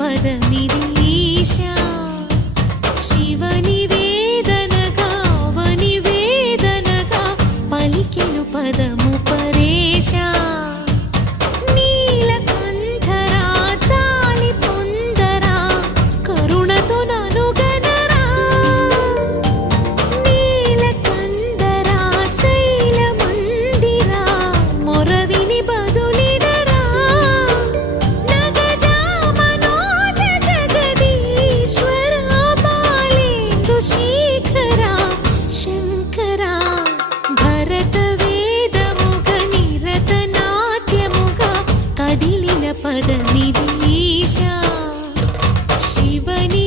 పదమిదీశా శివని వేదనగా వని వేదనగా పలికెను పదము పరే కదిలిన పదనిదేశ శివని